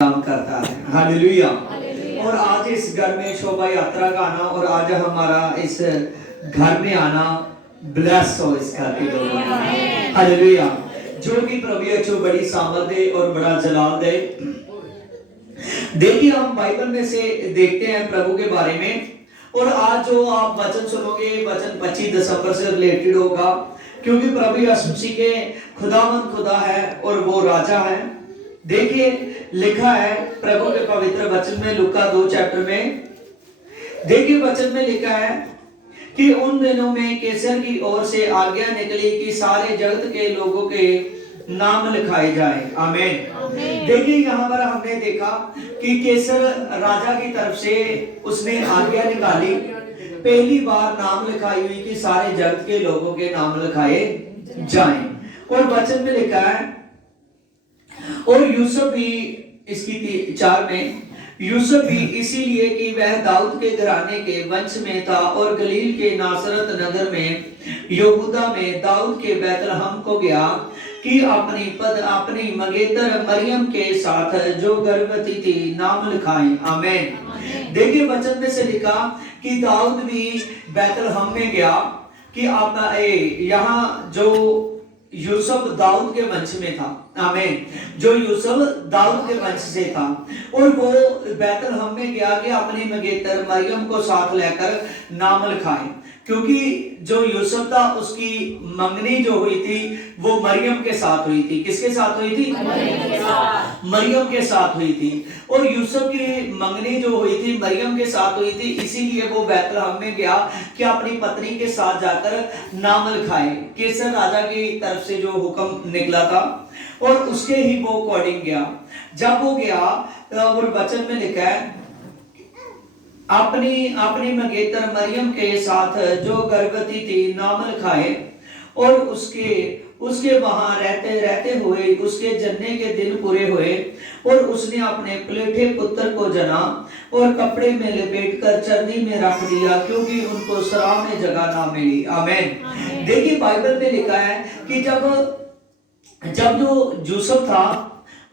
काम करता है। हालेलुया। और आज इस घर में शोभा यात्रा का आना और आज हमारा इस घर में आना ब्लेस हो इस घर के लोगों। हालेलुया। जो भी प्रभु यीशु बड़ी सामर्थ दे और बड़ा जलाल दे। देखिए हम बाइबल में से देखते हैं प्रभु के बारे में, और आज जो आप वचन सुनोगे वचन 25 दिसंबर से रिलेटेड होगा, क्योंकि प्रभु यीशु मसीह के खुदावंद खुदा है और वो राजा है। देखिए लिखा है प्रभु के पवित्र वचन में लूका 2 चैप्टर में, देखिए वचन में लिखा है कि उन दिनों में कैसर की ओर से आज्ञा निकली कि सारे जगत के लोगों के नाम लिखाए जाएं। आमीन। देखिए यहाँ पर हमने देखा कि कैसर राजा की तरफ से उसने आज्ञा निकाली, पहली बार नाम लिखाई हुई कि सारे जगत के लोगों के नाम लिखाए जाएं। और वचन में लिखा है और यूसुफ भी इसकी 4 में, यूसुफ भी इसीलिए कि वह दाऊद के घराने के वंश में था और गलील के नासरत नगर में यहूदा में दाऊद के बैतलहम को गया कि अपनी मगेतर मरियम के साथ जो गर्भवती थी नाम लिखाएं। आमीन। देखिए वचन में से लिखा कि दाऊद भी बैतलहम में गया कि आप यहाँ जो यूसुफ दाऊद के वंश में था। आमीन। जो यूसुफ दाऊद के वंश से था और वो बैतलहम में गया कि अपनी मगेतर मरियम को साथ लेकर नाम लिखाए, क्योंकि जो यूसुफ था उसकी मंगनी जो हुई थी वो मरियम के साथ हुई थी। किसके साथ हुई थी? मरियम के साथ हुई थी। और यूसुफ की मंगनी जो हुई थी मरियम के साथ हुई थी, इसीलिए वो बैतलहम में गया कि अपनी पत्नी के साथ जाकर नाम लिखाए। कैसर राजा की तरफ से जो हुक्म निकला था और उसके ही वो अकॉर्डिंग गया। जब वो गया और वचन में लिखा है अपनी मगेतर मरियम के साथ जो गर्भवती थी नाम लिखाए, और उसके वहां रहते हुए उसके जन्ने के दिन पूरे हुए और उसने अपने पलेठे पुत्र को जना और कपड़े में लपेटकर चरनी में रख दिया, क्योंकि उनको सराह में जगह ना मिली। आमीन। देखिए बाइबल में लिखा है कि जब जो यूसुफ था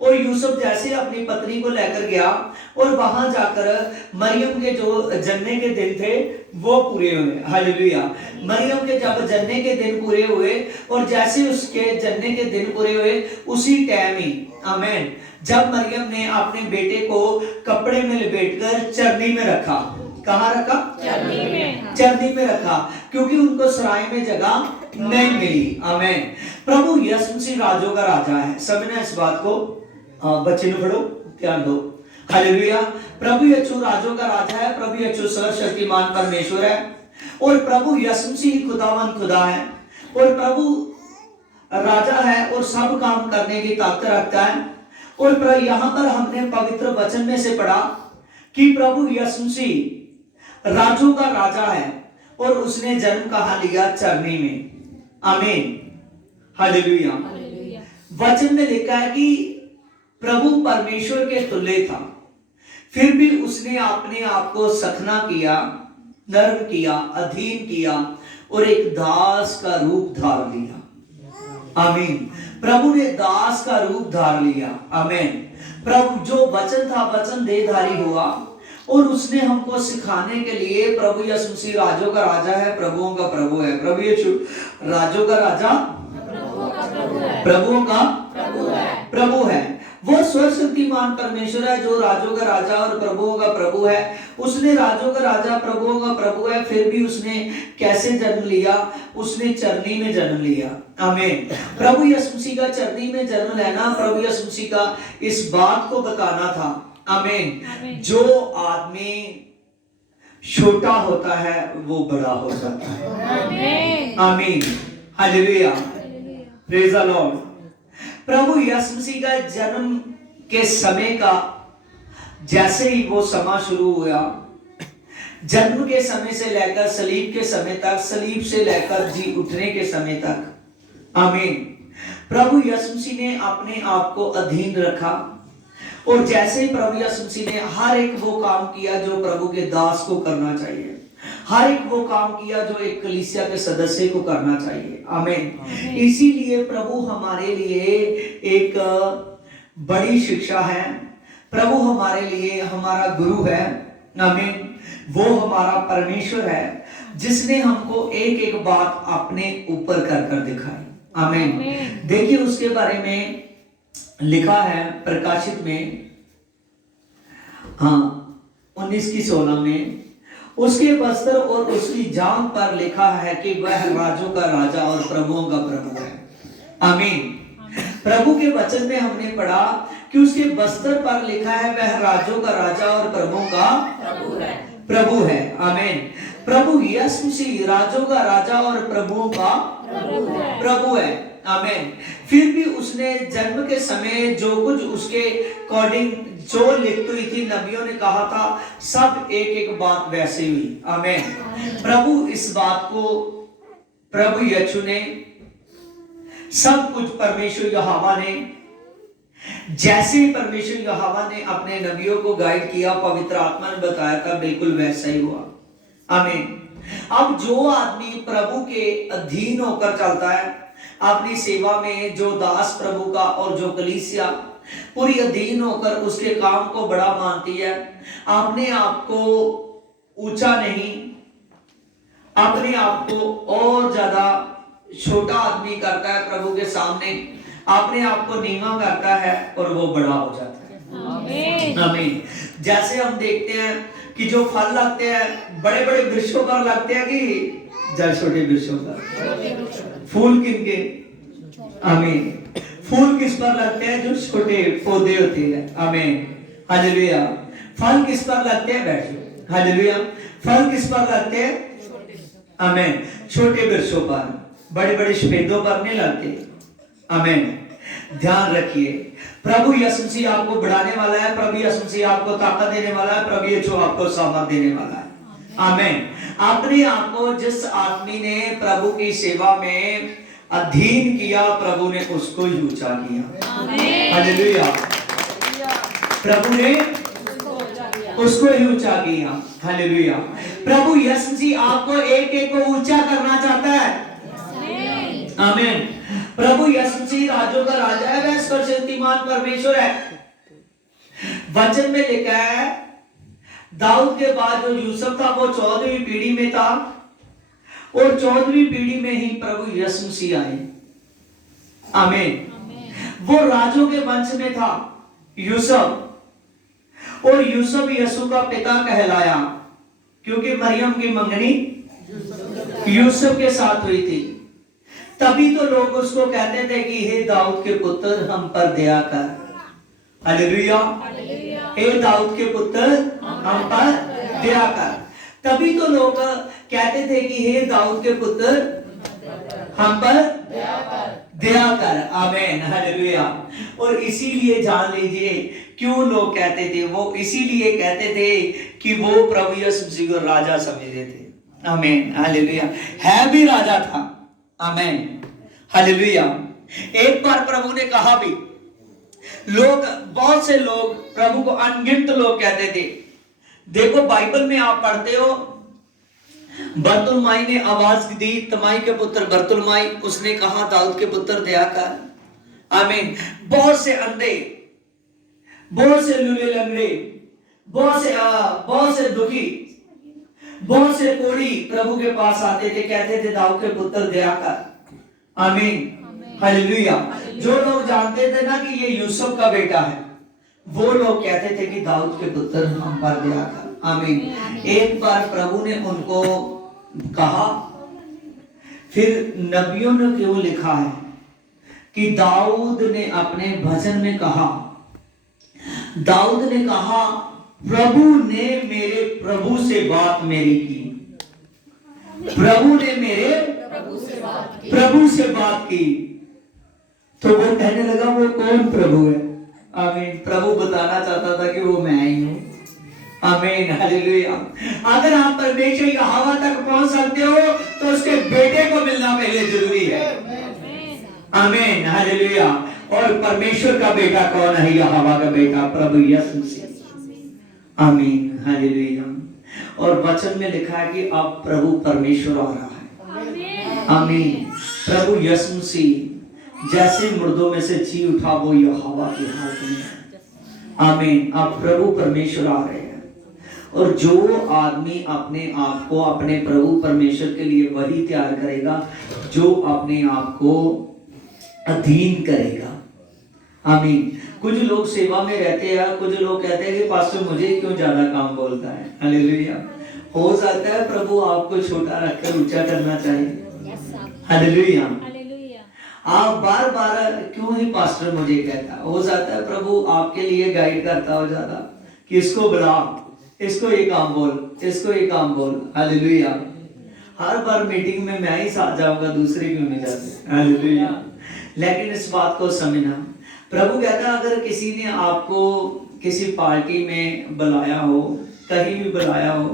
और यूसुफ जैसे अपनी पत्नी को लेकर गया और वहां जाकर मरियम के जो जन्ने के दिन थे वो पूरे हुए। हालेलुया। मरियम के जब जन्ने के दिन पूरे हुए और जैसे उसके जन्ने के दिन पूरे हुए उसी टाइम ही, आमीन, जब मरियम ने अपने बेटे को कपड़े में लपेटकर चरनी में रखा। कहाँ रखा? चरनी में रखा, क्योंकि उनको सराय में जगह नहीं मिली। आमीन। प्रभु यीशु मसीह राजों का राजा है। समझना इस बात को, बच्चे ने पढ़ो, ध्यान दो। हालेलुया। प्रभु यीशु राजों का राजा है। प्रभु यीशु सर्वशक्तिमान परमेश्वर है और प्रभु यीशु मसीह खुदावंद खुदा है और प्रभु राजा है और सब काम करने की ताकत रखता है। और यहाँ पर हमने पवित्र वचन में से पढ़ा कि प्रभु यीशु मसीह राजों का राजा है और उसने जन्म कहाँ लिया? चरनी में। आमीन। हालेलुया। वचन में लिखा है कि प्रभु परमेश्वर के तुल्य था, फिर भी उसने अपने आप को सखना किया, नर्म किया, अधीन किया और एक दास का रूप धार लिया। आमीन। प्रभु ने दास का रूप धार लिया। आमीन। प्रभु जो वचन था वचन देहधारी हुआ और उसने हमको सिखाने के लिए, प्रभु यीशु मसीह राजों का राजा है, प्रभुओं का प्रभु है। प्रभु यीशु राजों का राजा, प्रभुओं का प्रभु है। वो सर्वशक्तिमान परमेश्वर है जो राजों का राजा और प्रभुओं का प्रभु है। उसने राजों का राजा प्रभुओं का प्रभु है, फिर भी उसने कैसे जन्म लिया? उसने चरनी में जन्म लिया। आमीन। प्रभु यीशु मसीह का चरनी में जन्म लेना प्रभु यीशु मसीह का इस बात को बताना था। आमीन। जो आदमी छोटा होता है वो बड़ा हो जाता है। आमीन। हालेलुया। Praise the lord. प्रभु यीशु मसीह का जन्म के समय का जैसे ही वो समय शुरू हुआ, जन्म के समय से लेकर सलीब के समय तक, सलीब से लेकर जी उठने के समय तक, आमीन, प्रभु यीशु मसीह ने अपने आप को अधीन रखा। और जैसे ही प्रभु यीशु मसीह ने हर एक वो काम किया जो प्रभु के दास को करना चाहिए, हर एक वो काम किया जो एक कलीसिया के सदस्य को करना चाहिए। आमीन। इसीलिए प्रभु हमारे लिए एक बड़ी शिक्षा है प्रभु हमारे लिए हमारा गुरु है। आमीन। वो हमारा परमेश्वर है जिसने हमको एक एक बात अपने ऊपर कर कर दिखाई। आमीन। देखिए उसके बारे में लिखा है प्रकाशित में 19:16 में, उसके वस्त्र और उसकी जांघ पर लिखा है कि वह राजों का राजा और प्रभुओं का प्रभु है। आमीन। प्रभु के वचन में हमने पढ़ा कि उसके वस्त्र पर लिखा है वह राजों का राजा और प्रभुओं का प्रभु है। आमीन। प्रभु यीशु मसीह राजों का राजा और प्रभुओं का प्रभु है। आमीन। फिर भी उसने जन्म के समय जो कुछ उसके अकॉर्डिंग जो लिखी हुई थी, नबियों ने कहा था, सब एक एक बात वैसे हुई। आमीन। प्रभु इस बात को प्रभु यीशु ने सब कुछ परमेश्वर यहोवा ने जैसे परमेश्वर यहोवा ने अपने नबियों को गाइड किया, पवित्र आत्मा ने बताया था, बिल्कुल वैसा ही हुआ। आमीन। अब जो आदमी प्रभु के अधीन होकर चलता है अपनी सेवा में, जो दास प्रभु का और जो कलीसिया पूरी अधीन होकर उसके काम को बड़ा मानती है, अपने आप को ऊंचा नहीं, अपने आप को और ज्यादा छोटा आदमी करता है प्रभु के सामने, अपने आप को नीवा करता है और वो बड़ा हो जाता है। आमीन। जैसे हम देखते हैं कि जो फल लगते हैं बड़े बड़े वृक्षों पर लगते हैं कि छोटे वृक्षों पर, फूल किनके? आमीन। फूल किस पर लगते हैं? जो छोटे पौधे होते हैं। आमीन। हालेलुया। फल किस पर लगते हैं? बैठो। हालेलुया। फल किस पर लगते हैं? आमीन। छोटे वृक्षों पर, बड़े बड़े सफेदों पर नहीं लगते। आमीन। ध्यान रखिए, प्रभु यीशु मसीह आपको बढ़ाने वाला है, प्रभु यीशु मसीह आपको ताकत देने वाला है, प्रभु यीशु आपको सामर्थ देने वाला है। आमीन। अपने आप को जिस आदमी ने प्रभु की सेवा में अधीन किया, प्रभु ने उसको ही ऊंचा किया। हालेलुया। प्रभु ने उसको ही ऊंचा किया। हालेलुया। प्रभु यीशु मसीह आपको एक एक को ऊंचा करना चाहता है। आमीन। प्रभु यीशु मसीह राजों का राजा है, वह सर्वशक्तिमान परमेश्वर है। वचन में लिखा है दाऊद के बाद जो यूसुफ था वो 14वीं पीढ़ी में था और 14वीं पीढ़ी में ही प्रभु यीशु मसीह आए। आमीन। वो राजों के वंश में था यूसुफ, और यूसुफ यीशु का पिता कहलाया क्योंकि मरियम की मंगनी यूसुफ के साथ हुई थी। तभी तो लोग उसको कहते थे कि हे दाऊद के पुत्र हम पर दया कर। हालेलुया। हे दाऊद के पुत्र हम पर दया कर। तभी तो लोग कहते थे कि हे दाऊद के पुत्र हम पर दया कर। आमीन। हालेलुया। और इसीलिए जान लीजिए क्यों लोग कहते थे, वो इसीलिए कहते थे कि वो प्रभु यीशु मसीह को राजा समझते थे। आमीन। हालेलुया। है भी राजा था। आमीन। हालेलुया। एक बार प्रभु ने कहा भी, लोग बहुत से लोग प्रभु को अनगिनत लोग कहते थे। देखो बाइबल में आप पढ़ते हो, बरतुलमाई ने आवाज दी, तमाई के पुत्र बरतुलमाई, उसने कहा दाऊद के पुत्र दया कर। आमीन। बहुत से अंधे, बहुत से लूले लंगड़े, बहुत से दुखी, बहुत से कोढ़ी प्रभु के पास आते थे, कहते थे दाऊद के पुत्र दया कर। आमीन। हालेलुया। जो लोग जानते थे ना कि ये यूसुफ का बेटा है, वो लोग कहते थे कि दाऊद के पुत्र हम पर दया कर। आमीन। एक बार प्रभु ने उनको कहा, फिर नबियों ने क्यों लिखा है कि दाऊद ने अपने भजन में कहा, दाऊद ने कहा प्रभु ने मेरे प्रभु से बात मेरी की, प्रभु ने मेरे प्रभु से बात की। तो वो कहने लगा वो कौन प्रभु है? आमीन। प्रभु बताना चाहता था कि वो मैं ही हूं। आमीन। हालेलुया। अगर आप परमेश्वर यहोवा तक पहुंच सकते हो तो उसके बेटे को मिलना पहले जरूरी है। आमीन। हालेलुया। और परमेश्वर का बेटा कौन है? यहोवा का बेटा प्रभु यीशु मसीह। आमीन। हालेलुया। और वचन में लिखा है कि अब प्रभु परमेश्वर आ रहा है। आमीन। प्रभु यीशु मसीह जैसे मुर्दों में से जी उठा, वो यहोवा की हालत में है। आमीन। अब प्रभु परमेश्वर आ रहे हैं और जो आदमी अपने आप को अपने प्रभु परमेश्वर के लिए वही तैयार करेगा जो अपने आप को अधीन करेगा। आमीन। कुछ लोग सेवा में रहते हैं, कुछ लोग कहते हैं कि पास्टर मुझे क्यों ज्यादा काम बोलता है। हालेलुया। हो सकता है प्रभु आपको छोटा रखकर ऊंचा करना चाहिए। हालेलुया। आप बार बार क्यों ही पास्टर मुझे कहता, हो सकता है प्रभु आपके लिए गाइड करता हो ज्यादा कि इसको बुला, इसको ये काम बोल, इसको ये काम बोल। हालेलुया। हर बार मीटिंग में मैं ही साथ जाऊंगा, दूसरे क्यों नहीं जाते। हालेलुया। लेकिन इस बात को समझना, प्रभु कहता है अगर किसी ने आपको किसी पार्टी में बुलाया हो, कहीं भी बुलाया हो,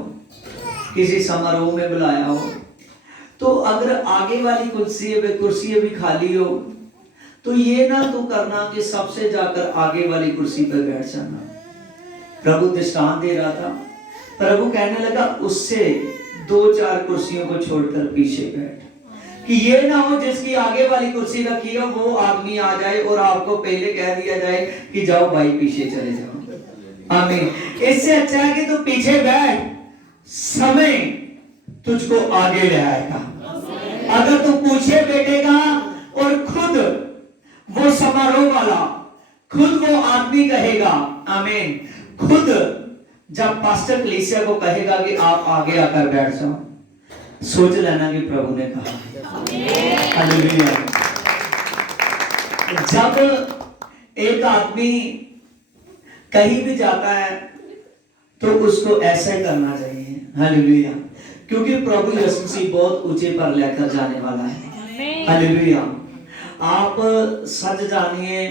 किसी समारोह में बुलाया हो, तो अगर आगे वाली कुर्सी भी खाली हो तो ये ना तो करना कि सबसे जाकर आगे वाली कुर्सी पर बैठ जाना। प्रभु दृष्टांत दे रहा था, प्रभु कहने लगा उससे 2-4 कुर्सियों को छोड़कर पीछे बैठ, कि ये ना हो जिसकी आगे वाली कुर्सी रखी हो वो आदमी आ जाए और आपको पहले कह दिया जाए कि जाओ भाई पीछे चले जाओ। आमीन। इससे अच्छा है कि तू पीछे बैठ, समय तुझको आगे ले आएगा। अगर तू पीछे बैठेगा और खुद वो समारोह वाला, खुद वो आदमी कहेगा, आमीन, खुद जब पास्टर कलीसिया को कहेगा कि आप आगे आकर बैठ जाओ, सोच लेना कि प्रभु ने कहा। हालेलुया। जब एक आदमी कहीं भी जाता है तो उसको ऐसा करना चाहिए। हालेलुया। क्योंकि प्रभु यीशु मसीह बहुत ऊंचे पर लेकर जाने वाला है। हालेलुया। आप सच जानिए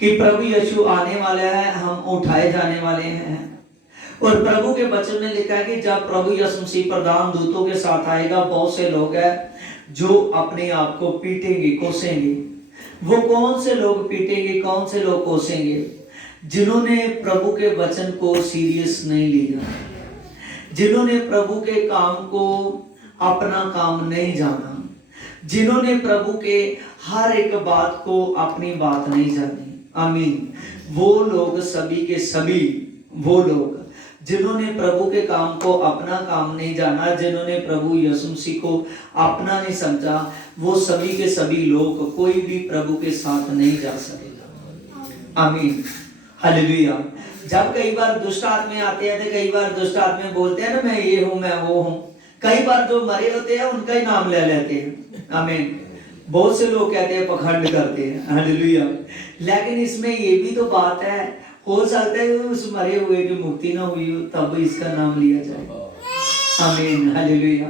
कि प्रभु यीशु आने वाला है, हम उठाए जाने वाले हैं। और प्रभु के वचन में लिखा है कि जब प्रभु यीशु मसीह प्रधान दूतों के साथ आएगा, बहुत से लोग हैं जो अपने आप को पीटेंगे, कोसेंगे। वो कौन से लोग पीटेंगे, कौन से लोग कोसेंगे? जिन्होंने प्रभु के वचन को सीरियस नहीं लिया, जिन्होंने प्रभु के काम को अपना काम नहीं जाना, जिन्होंने प्रभु के हर एक बात को अपनी बात नहीं जानी। आमीन। वो लोग सभी के सभी, वो लोग जिन्होंने प्रभु के काम को अपना काम नहीं जाना, जिन्होंने प्रभु यीशु मसीह को अपना नहीं समझा, वो सभी के सभी लोग कोई भी प्रभु के साथ नहीं जा सकेगा। आमीन। हालेलुया। जब कई बार दुष्ट आत्मा आते हैं तो कई बार दुष्ट आत्मा बोलते हैं ना, मैं ये हूं, मैं वो हूं। कई बार जो मरे होते हैं उनका ही नाम ले लेते हैं। आमीन। बहुत से लोग कहते हैं, पखंड करते हैं। हालेलुया। लेकिन इसमें ये भी तो बात है, हो सकता है उस मरे हुए की मुक्ति ना हुई हो तब इसका नाम लिया जाए। आमीन। हालेलुया।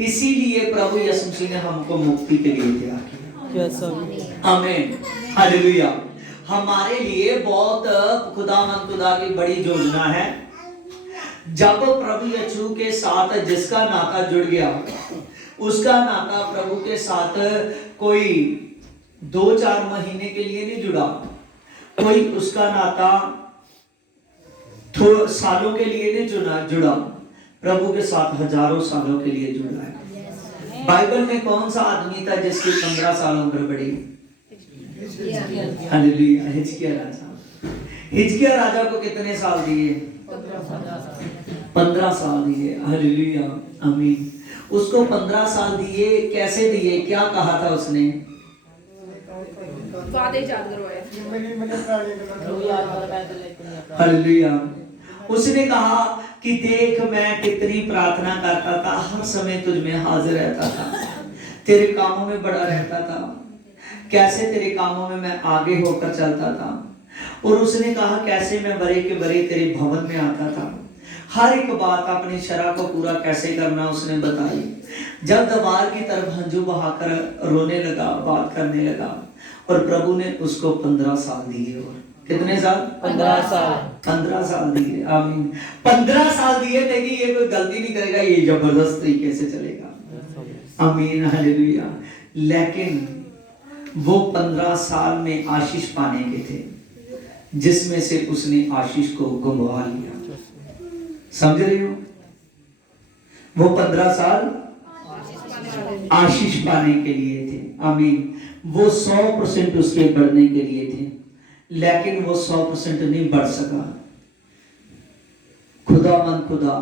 इसीलिए प्रभु यीशु मसीह ने हमको मुक्ति के लिए तैयार किया। आमीन। हालेलुया। हमारे लिए बहुत खुदा की बड़ी योजना है। जब प्रभु यीशु के साथ जिसका नाता जुड़ गया, उसका नाता प्रभु के साथ कोई 2-4 महीने के लिए नहीं जुड़ा, कोई उसका नाता सालों के लिए नहीं जुड़ा, प्रभु के साथ हजारों सालों के लिए जुड़ा है। बाइबल में कौन सा आदमी था जिसकी 15 साल उम्र बढ़ी? हालेलुया। हिजकिय्याह राजा। हिजकिय्याह राजा को कितने साल दिए? 15 साल दिए। हालेलुया। आमीन। उसको 15 साल दिए। कैसे दिए? क्या कहा था उसने? हालेलुया। उसने कहा कि देख मैं कितनी प्रार्थना करता था, हर समय तुझ में हाजिर रहता था, तेरे कामों में बड़ा रहता था, कैसे तेरे कामों में मैं आगे होकर चलता था। और उसने कहा कैसे मैं बड़े के बड़े तेरे भवन में आता था। हर एक बात अपनी शरह को पूरा कैसे करना उसने बताई। जब दीवार की तरफ हंजू बहाकर रोने लगा, बात करने लगा, और प्रभु ने उसको 15 साल दिए। और कितने साल? 15 साल। 15 साल दिए। आमीन। 15 साल दिए थे कि ये कोई गलती नहीं करेगा, ये जबरदस्त तरीके से चलेगा। आमीन। हालेलुया। लेकिन वो 15 साल में आशीष पाने के थे, जिसमें से उसने आशीष को गुमवा लिया। समझ रहे हो? वो 15 साल आशीष पाने के लिए थे। आमीन। वो 100% उसके बढ़ने के लिए थे। लेकिन वो 100% नहीं बढ़ सका। खुदावंद खुदा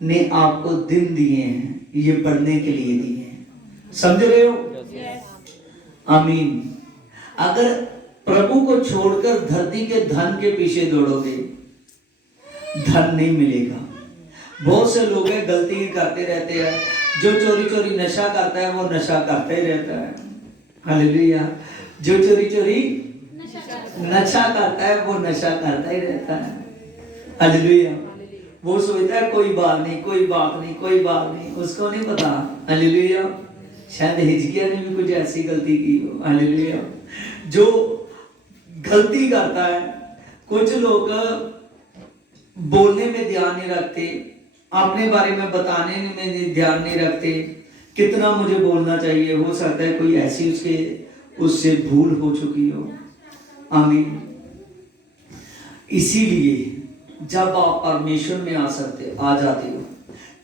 ने आपको दिन दिए हैं, ये बढ़ने के लिए दिए हैं। समझ रहे हो? आमीन। अगर प्रभु को छोड़कर धरती के धन के पीछे दौड़ोगे, धन नहीं मिलेगा। बहुत से लोग हैं गलती करते रहते हैं। जो चोरी चोरी नशा करता है वो नशा करता ही रहता है। हालेलुया। जो चोरी चोरी नशा करता है वो नशा करता ही रहता है। हालेलुया। वो सोचता है कोई बात नहीं, कोई बात नहीं, कोई बात नहीं, उसको नहीं पता। हालेलुया। शायद हिजकिय्याह ने भी कुछ ऐसी गलती की हो। हालेलुया। जो गलती करता है, कुछ लोग बोलने में ध्यान नहीं रखते, अपने बारे में बताने में ध्यान नहीं रखते, कितना मुझे बोलना चाहिए। हो सकता है कोई ऐसी उससे भूल हो चुकी हो। आमीन। इसीलिए जब आप परमेश्वर में आ जाते हो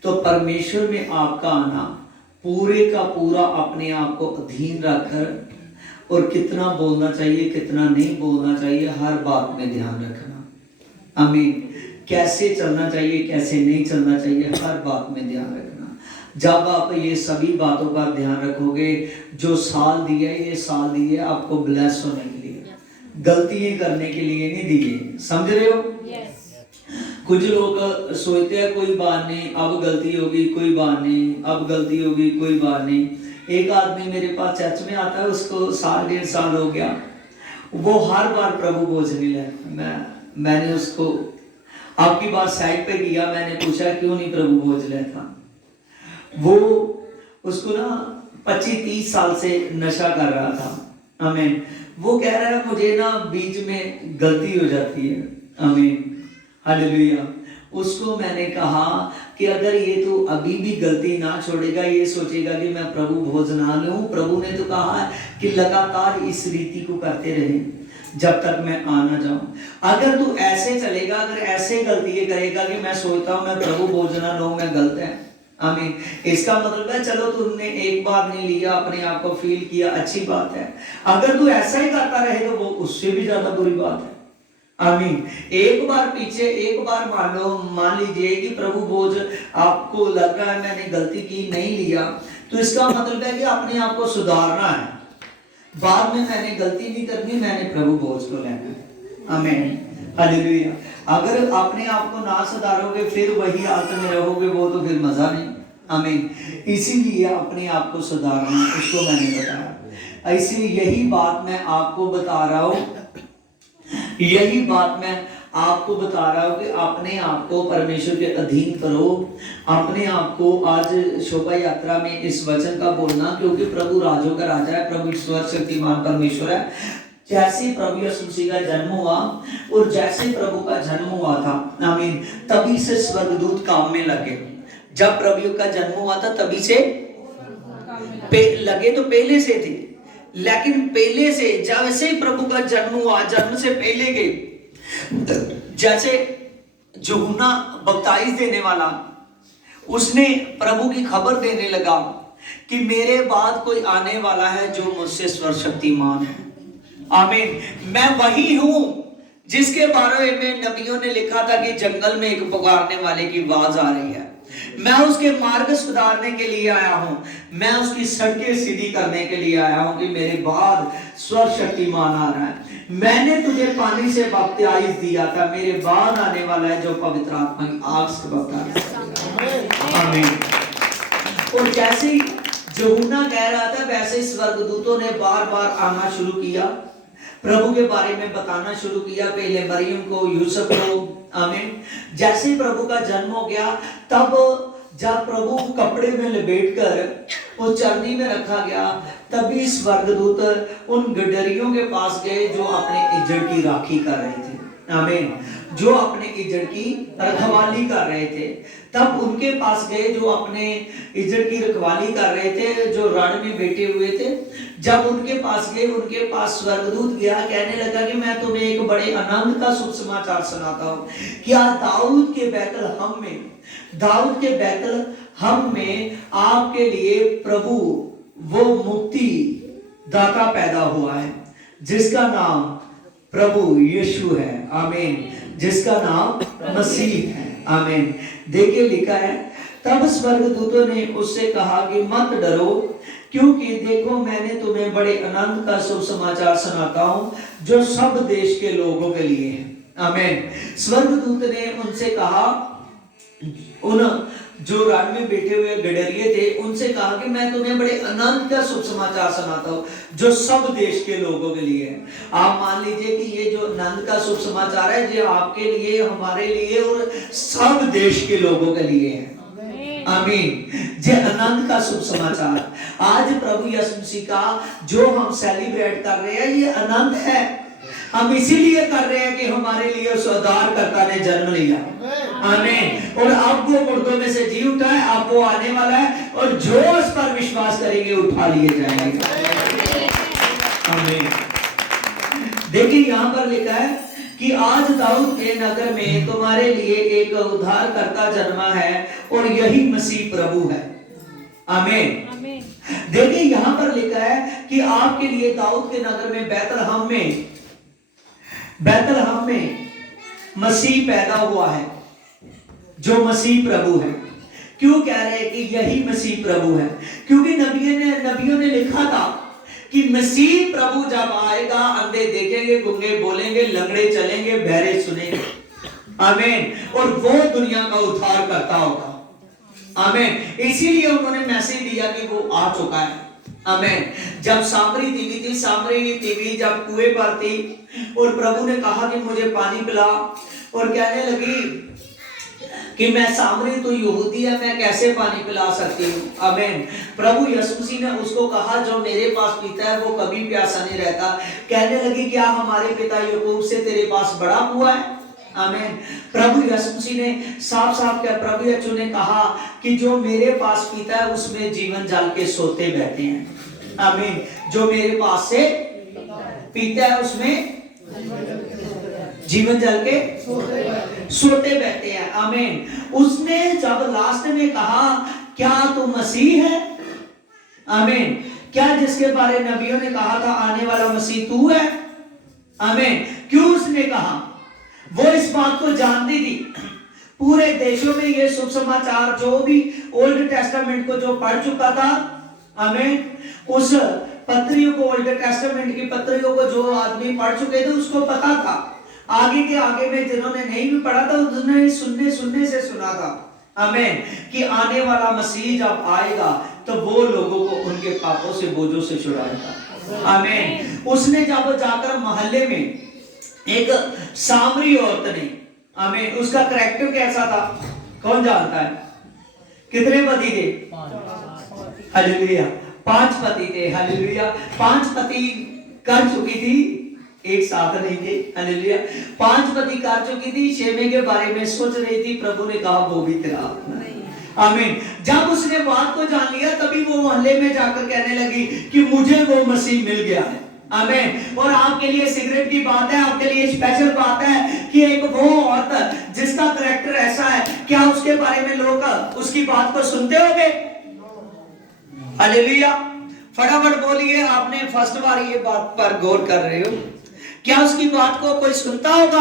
तो परमेश्वर में आपका आना पूरे का पूरा अपने आप को अधीन रखकर, और कितना बोलना चाहिए कितना नहीं बोलना चाहिए, हर बात में ध्यान रखना। आमीन। कैसे चलना चाहिए कैसे नहीं चलना चाहिए, हर बात में ध्यान रखना। जब आप ये सभी बातों का ध्यान रखोगे, जो साल दिए ये साल दिए आपको ब्लेस होने के लिए, गलतियां करने के लिए नहीं दिए। समझ रहे हो? कुछ लोग सोचते हैं कोई बात नहीं, अब गलती होगी, कोई बात नहीं, अब गलती होगी, कोई बात नहीं। एक आदमी मेरे पास चर्च में आता है, उसको 1.5 साल हो गया, वो हर बार प्रभु भोजनी ले। मैंने उसको आपकी बात साइड पे किया, मैंने पूछा क्यों नहीं प्रभु भोज लेता। वो उसको ना 25-30 साल से नशा कर रहा था। आमीन। वो कह रहा है मुझे ना बीच में गलती हो जाती है। आमीन। हालेलुया। उसको मैंने कहा कि अगर ये तो अभी भी गलती ना छोड़ेगा, ये सोचेगा कि मैं प्रभु भोज ना लूं, प्रभु ने तो कहा कि लगातार इस रीति को करते रहे जब तक मैं आ ना जाऊं। अगर तू ऐसे चलेगा, अगर ऐसे गलतियां करेगा कि मैं सोचता हूं मैं प्रभु भोज ना लूं, मैं गलत है। आमीन। इसका मतलब है चलो तुमने एक बार नहीं लिया, अपने आप को फील किया, अच्छी बात है। अगर तू ऐसा ही करता रहे तो वो उससे भी ज्यादा बुरी बात है। आमीन। एक बार पीछे, एक बार मान लीजिए कि प्रभु भोज आपको लग रहा है मैंने गलती की, नहीं लिया, तो इसका मतलब है कि अपने आप को सुधारना है। बाद में मैंने गलती नहीं करनी, मैंने प्रभु भोज को लेना है। आमीन। हालेलुया। अगर अपने आप को ना सुधारोगे फिर वही हालत में रहोगे, वो तो फिर मजा नहीं। आमीन। इसीलिए अपने आप को सुधारना, उसको मैंने बताया। इसीलिए यही बात मैं आपको बता रहा हूं, यही बात मैं आपको बता रहा हूं कि अपने आप को परमेश्वर के अधीन करो। अपने आप को आज शोभा यात्रा में इस वचन का बोलना, क्योंकि प्रभु राजों का राजा है, प्रभु ईश्वर शक्तिमान परमेश्वर है। जैसे प्रभु यीशु मसीह का जन्म हुआ और जैसे प्रभु का जन्म हुआ था, आमीन, तभी से स्वर्गदूत काम में लगे। जब प्रभु का जन्म हुआ था तभी से लगे, तो पहले से थे, लेकिन पहले से जैसे ही प्रभु का जन्म हुआ, जन्म से पहले के, जैसे यूहन्ना बपतिस्मा देने वाला, उसने प्रभु की खबर देने लगा कि मेरे बाद कोई आने वाला है जो मुझसे सर्वशक्तिमान है। आमीन। मैं वही हूं जिसके बारे में नबियों ने लिखा था कि जंगल में एक पुकारने वाले की आवाज आ रही है। मैं उसके मार्ग सुधारने के लिए आया हूं, मैं उसकी सड़कें सीधी करने के लिए आया हूं कि मेरे बाद सर्वशक्तिमान आ रहा है। मैंने तुझे पानी से बपतिस्मा दिया था, मेरे बाद आने वाला है जो पवित्र आत्मा की आग से बपतिस्मा। आमीन। और जैसे यूहन्ना कह रहा था वैसे स्वर्गदूतों ने बार बार आना शुरू किया, प्रभु के बारे में बताना शुरू किया, पहले मरियम को, यूसुफ को। आमीन। जैसे प्रभु का जन्म हो गया, तब जब प्रभु कपड़े में लपेटकर उस चरनी में रखा गया, तभी स्वर्गदूत उन गडरियों के पास गए जो अपने इज्जत की राखी कर रहे थे। आमीन। जो अपने इज्जत की रखवाली कर रहे थे, तब उनके पास गए जो अपने इज्जत की रखवाली कर रहे थे, जो रण में बैठे हुए थे। जब उनके पास गए, उनके पास स्वर्गदूत गया, कहने लगा कि मैं तुम्हें एक बड़े आनंद का शुभ समाचार सुनाता हूं। क्या दाऊद के बैतलहम में आपके लिए प्रभु वो मुक्ति दाता पैदा हुआ है, जिसका नाम प्रभु यीशु है, आमीन, जिसका नाम मसीह है, आमीन। देखिए लिखा है, तब स्वर्गदूतों ने उससे कहा कि मत डरो, क्योंकि देखो मैंने तुम्हें बड़े आनंद का शुभ समाचार सुनाता हूं जो सब देश के लोगों के लिए है, आमीन। स्वर्गदूत ने उनसे कहा, उन जो रण में बैठे हुए गडरिये थे उनसे कहा कि मैं तुम्हें बड़े आनंद का शुभ समाचार सुनाता हूं जो सब देश के लोगों के लिए है। आप मान लीजिए कि ये जो आनंद का शुभ समाचार है ये आपके लिए, हमारे लिए और सब देश के लोगों के लिए है, आमीन। जे आनंद का शुभ समाचार आज प्रभु यीशु मसीह का जो हम सेलिब्रेट कर रहे हैं ये आनंद है। हम इसीलिए कर रहे हैं कि हमारे लिए उस उद्धारकर्ता ने जन्म लिया, आमीन। और अब वो मुर्दों में से जी उठा है, अब वो आने वाला है और जो उस पर विश्वास करेंगे उठा लिए जाएंगे, आमीन। देखिए यहाँ पर लिखा है कि आज दाऊद के नगर में तुम्हारे लिए एक उद्धारकर्ता जन्मा है और यही मसीह प्रभु है, आमीन। देखिए यहाँ पर लिखा है कि आपके लिए दाऊद के नगर में बैतलहम में मसीह पैदा हुआ है जो मसीह प्रभु है। क्यों कह रहे हैं कि यही मसीह प्रभु है? क्योंकि नबियों ने लिखा था कि मसीह प्रभु जब आएगा अंधे देखेंगे, गूंगे बोलेंगे, लंगड़े चलेंगे, बहरे सुनेंगे, आमीन। और वो दुनिया का उद्धार करता होगा, आमीन। इसीलिए उन्होंने मैसेज दिया कि वो आ चुका है, आमीन। जब सामरी तीवी जब कुएं पर थी और प्रभु ने कहा कि मुझे पानी पिला, और कहने लगी कि मैं सामरी तो यहूदी है, मैं कैसे पानी पिला सकती हूँ, आमीन। प्रभु यीशु मसीह ने उसको कहा जो मेरे पास पीता है वो कभी प्यासा नहीं रहता। कहने लगी क्या हमारे पिता याकूब से तेरे पास बड़ा हुआ है, आमीन। प्रभु यीशु मसीह ने साफ साफ क्या प्रभु यीशु ने कहा कि जो मेरे पास पीता है उसमें जीवन जल के सोते बहते हैं, आमीन। जो मेरे पास से पीता है उसमें जीवन जल के सोते बहते हैं, आमीन। उसने जब लास्ट में कहा क्या तू मसीह है, आमीन, क्या जिसके बारे नबियों ने कहा था आने वाला मसीह तू है, आमीन। क्यों उसने कहा? वो इस बात को जानती थी, पूरे देशों में ये शुभ समाचार जो भी ओल्ड टेस्टामेंट को जो पढ़ चुका था, आमीन, उस पत्रियों को, ओल्ड टेस्टामेंट की पत्रियों को जो आदमी पढ़ चुके थे उसको पता था। आगे के आगे में जिन्होंने नहीं भी पढ़ा था उसने सुनने से सुना था, आमीन, कि आने वाला मसीह जब आएगा तो वो लोगों को उनके पापों से, बोझों से छुड़ाएगा, आमीन। उसने जब जाकर मोहल्ले में एक सामरी औरत ने, आमीन, उसका कैरेक्टर कैसा था कौन जानता है? कितने पति थे? हालेलुया, 5 पति थे, हालेलुया। 5 पति कर चुकी थी, एक साथ नहीं थे, हालेलुया। 5 पति कर चुकी थी, 6वें के बारे में सोच रही थी। प्रभु ने कहा वो भी तेरा, आमीन। जब उसने बात को जान लिया तभी वो मोहल्ले में जाकर कहने लगी कि मुझे वो मसीह मिल गया है, आमीन। और आपके लिए सिगरेट की बात है, आपके लिए स्पेशल बात है कि एक वो औरत जिसका कैरेक्टर ऐसा है, क्या उसके बारे में लोग उसकी बात को सुनते होंगे? हालेलुया, फटाफट बोलिए, आपने फर्स्ट बार ये बात पर गौर कर रहे हो? क्या उसकी बात को कोई सुनता होगा?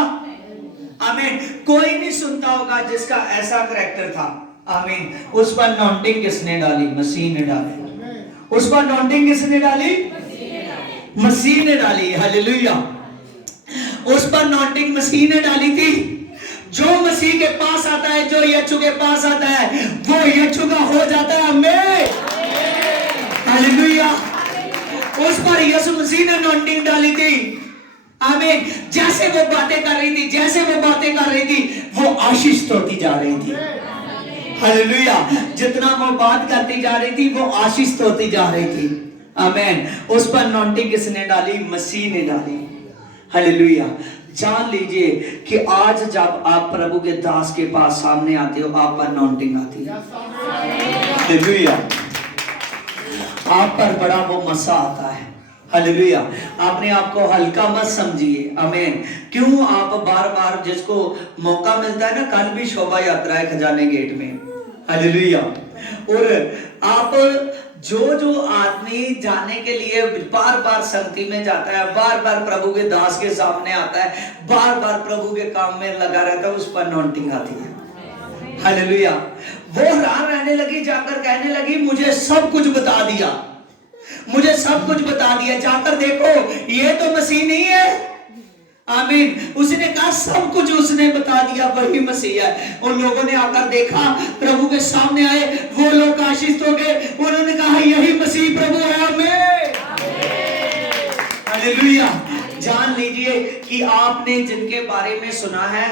आमीन। कोई नहीं सुनता होगा जिसका ऐसा कैरेक्टर था, आमीन। उस पर नॉन्टिंग किसने डाली? मसीह ने डाली। उस पर नॉन्टिंग किसने डाली? मसीह ने डाली, हालेलुया। उस पर नॉन्टिंग मसीह ने डाली थी। जो मसीह के पास आता है, जो यीशु के पास आता है, वो यीशु का हो जाता है, आमीन, हालेलुया। उस पर यीशु मसीह ने नॉन्टिंग डाली थी, आमीन। जैसे वो बातें कर रही थी वो आशीष होती जा रही थी, हालेलुया। जितना वो बात करती जा रही थी वो आशीष होती जा रही थी, आमीन। उस पर नॉन्टिंग किसने डाली? मसीह ने डाली, हालेलुया। जान लीजिए कि आज जब आप प्रभु के दास के पास सामने आते हो आप पर नॉन्टिंग आती है, हालेलुया। आप पर बड़ा वो मसा आता है, हालेलुया। आपने आपको हल्का मत समझिए, आमीन। क्यों आप बार बार जिसको मौका मिलता है ना, कल भी शोभा यात्रा है खजाने गेट में, हालेलुया। और आप जो जो आदमी जाने के लिए बार बार संगति में जाता है, बार बार प्रभु के दास के सामने आता है, बार बार प्रभु के काम में लगा रहता है, उस पर अनॉइंटिंग आती है। हालेलुया। वो हैरान रहने लगी, जाकर कहने लगी मुझे सब कुछ बता दिया, मुझे सब कुछ बता दिया, जाकर देखो ये तो मसीह नहीं है। आमीन। उसने कहा सब कुछ उसने बता दिया, वही मसीह है। उन लोगों ने आकर देखा, प्रभु के सामने आए, वो लोग आशीषित हो गए, उन्होंने कहा यही मसीह प्रभु है। आमीन। हालेलुया। जान लीजिए कि आपने जिनके बारे में सुना है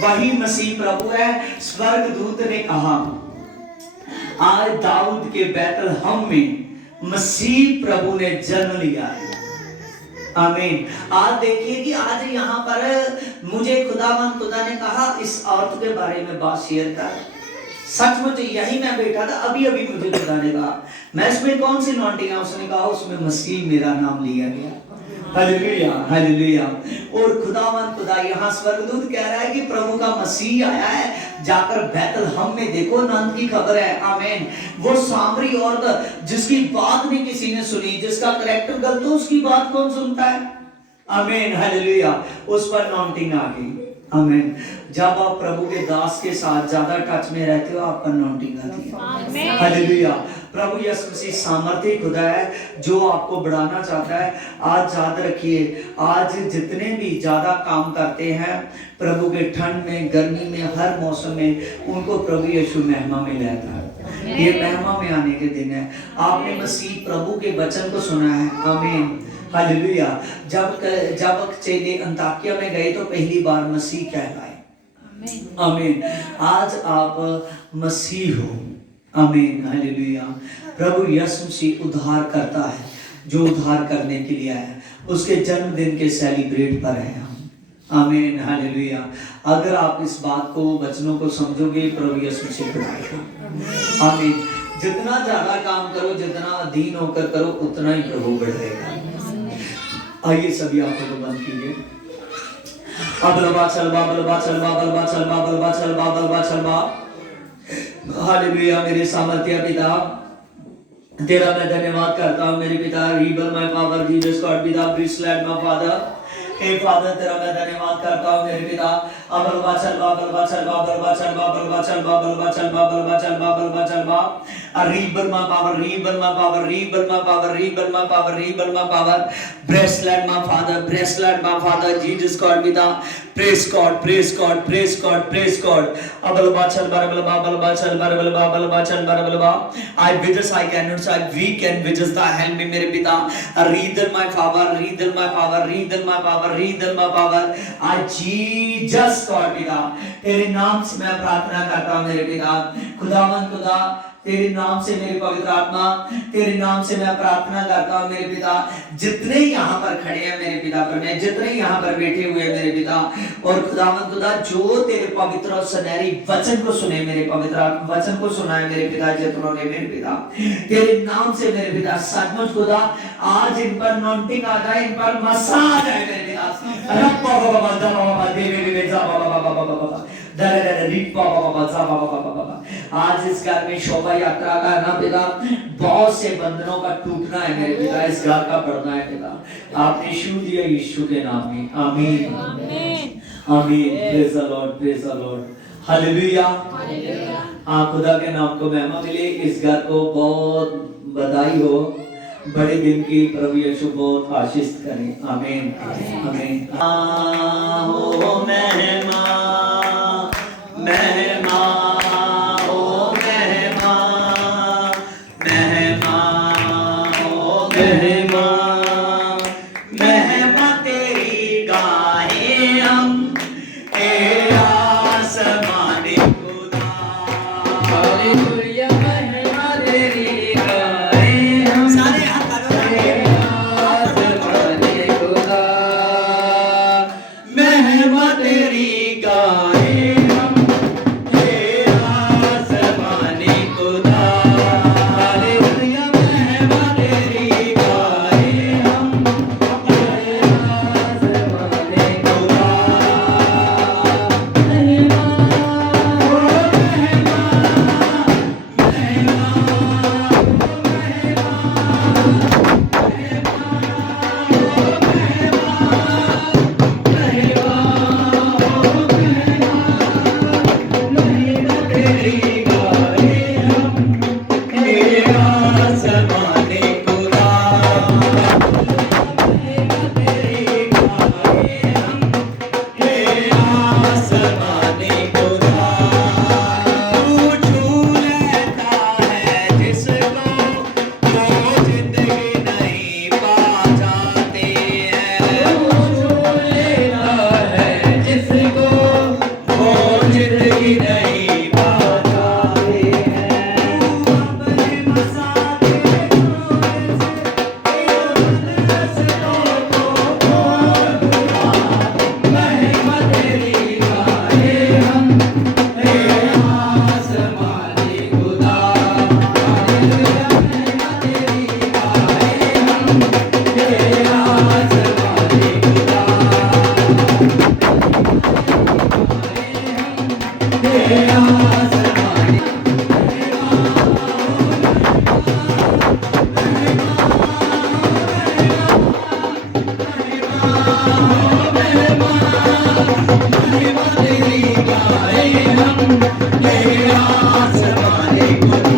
वही मसीह प्रभु है। स्वर्गदूत ने कहा आज दाऊद के बैतलहम में मसीह प्रभु ने जन्म लिया है। आमीन। आज देखिए कि आज यहाँ पर मुझे खुदा ने कहा इस औरत के बारे में बात शेयर कर। सचमुच यही मैं बैठा था, अभी अभी मुझे खुदा ने कहा मैं इसमें कौन सी नॉटिंग है, उसने कहा उसमें मसीह मेरा नाम लिया गया। Hallelujah, hallelujah. और खुदा यहाँ स्वर्गदूत कह रहा है कि प्रभु का मसीह आया है, जाकर बैतलहम में देखो, आनंद की खबर है। आमीन। वो सामरी औरत जिसकी बात नहीं किसी ने सुनी, जिसका कैरेक्टर गलत हो, उसकी बात कौन सुनता है। आमीन, हालेलुया। उस पर अनॉइंटिंग आ गई। आमीन। जब आप प्रभु के दास के साथ ज्यादा टच में रहते हो, आप पर अनॉइंटिंग आती है। हालेलुया। प्रभु यीशु मसीह सामर्थ्य खुदा है जो आपको बढ़ाना चाहता है। आज याद रखिए, आज जितने भी ज्यादा काम करते हैं प्रभु के ठंड में, गर्मी में, हर मौसम में, उनको प्रभु यीशु महिमा में लेता है। ये महिमा में आने के दिन है। आपने मसीह प्रभु के वचन को सुना है। आमीन, हालेलुया। जब चेले अंताकिया में गए तो पहली बार मसीह कहलाए। आमीन। आज आप मसीह हो। आमीन, हालेलुया। प्रभु यीशु मसीह उद्धार करता है, जो उद्धार करने के लिए आया, उसके जन्मदिन के सेलिब्रेट पर है हम। आमीन, हालेलुया। अगर आप इस बात को, वचनों को समझोगे, प्रभु यीशु मसीह बढ़ाएगा। आमीन। जितना ज्यादा काम करो, जितना अधीन होकर करो, उतना ही प्रभु बढ़ाएगा। आइए सभी आंखों को बंद कीजिए। हालेलुया। मेरे सामर्थ्य पिता, तेरा मैं धन्यवाद करता हूँ मेरे पिता। Rebel my power Jesus God पिता, प्लीज लेट माय फादर। हे फादर, तेरा मैं धन्यवाद करता हूँ मेरे पिता। अबल बाचल बाबल बाचल बाबल बाचल बाबल बाचल बाबल बाचल बाबल बाचल बाबल बाचल बाब rebel my power, rebel my power, rebel my power, rebel my power, rebel my power. Bracelet my father, bracelet my father Jesus God पिता। Praise God, praise God, praise God, praise God. अबल बाचल बाबल बाबल बाचल बाबल बाबल बाचल बाबल बाब। I Jesus I can not I weak and Jesus the help me मेरे पिता। Riddle my power, riddle my power, riddle my power, riddle my power. I Jesus God पिता, तेरे नाम से मैं प्रार्थना करता हूं मेरे पिता। खुदावंद खुदा, तेरे नाम से मेरे पवित्र आत्मा, तेरे नाम से मैं प्रार्थना करता हूं मेरे पिता। जितने यहाँ पर खड़े हैं मेरे पिता, पर मैं जितने यहाँ पर बैठे हुए हैं मेरे पिता, और खुदावंद खुदा जो तेरे पवित्र और सुनहरी वचन को सुने, मेरे पवित्र वचन को सुना है मेरे पिता, जितनों ने मेरे पिता, तेरे नाम से मेरे पिता, सचमुच खुदा आज इन पर अनॉइंटिंग आ जाए, इन पर मसा आ जाए मेरे पिता। आज इस घर में शोभा यात्रा का ना पिता, बहुत से बंधनों का टूटना है मेरे पिता, इस घर का बढ़ना है पिता। आपने यीशु दिया, यीशु के नाम में आमीन, आमीन। Praise the Lord, praise the Lord, hallelujah. खुदा के नाम को महिमा मिले। इस घर को बहुत बधाई हो, बड़े दिन की प्रभु यीशु बहुत आशीष करें। आमीन, आमीन। हो महिमा, महिमा हो महिमा, महिमा हो महिमा, महिमा तेरी गाए हम, ए आसमानी खुदा। हालेलुया। महिमा तेरी गाए हम, सारे हाथ आसमानी खुदा, महिमा तेरी गाए जिंदगी नहीं पाता है। अपने मसाले महिमा तेरी गाए हम, हे आसमानी खुदा। महिमा तेरी गाए हम, हे आसमानी खुदा। हे आसमानी महिमा तेरी गाए हम, हे आसमानी खुदा।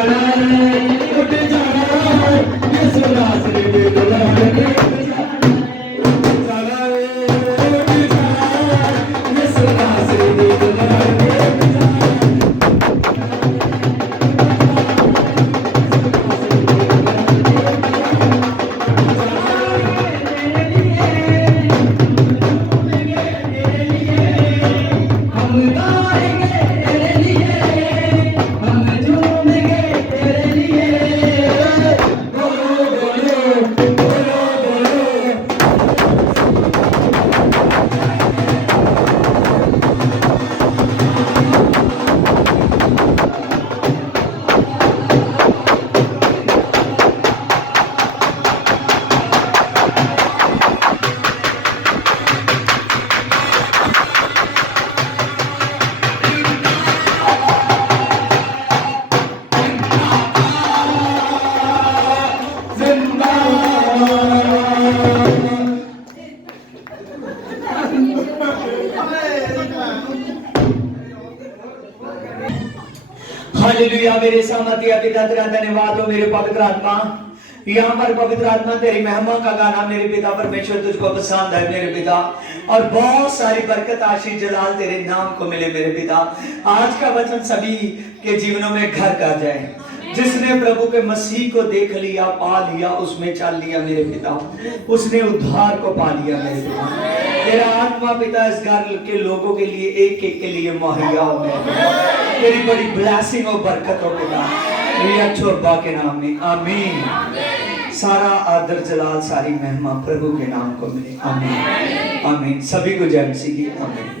जाना है, उठ जाना है, यीशु नासरी दे दुलारे ने उठ जाना है, उठ जाना है, यीशु नासरी दे दुलारे ने उठ जाना है। हालेलुया। मेरे सामर्थ्य पिता तेरा धन्यवाद हो मेरे पवित्र आत्मा। यहाँ पर पवित्र आत्मा तेरी महिमा का गाना मेरे पिता परमेश्वर तुझको पसंद है मेरे पिता, और बहुत सारी बरकत आशीष जलाल तेरे नाम को मिले मेरे पिता। आज का वचन सभी के जीवनों में घर कर जाए। जिसने प्रभु के मसीह को देख लिया, पा लिया, उसमें चल लिया मेरे पिता, उसने उद्धार को पा लिया मेरे पिता। तेरा आत्मा पिता इस घर के लोगों के लिए एक एक के लिए मुहैया हो मेरे पिता। तेरी बड़ी ब्लेसिंग और बरकत हो पिता, यहोवा के नाम में आमीन। सारा आदर जलाल सारी महिमा प्रभु के नाम को मिले। आमीन आमीन। सभी को जय मसीह की आमीन।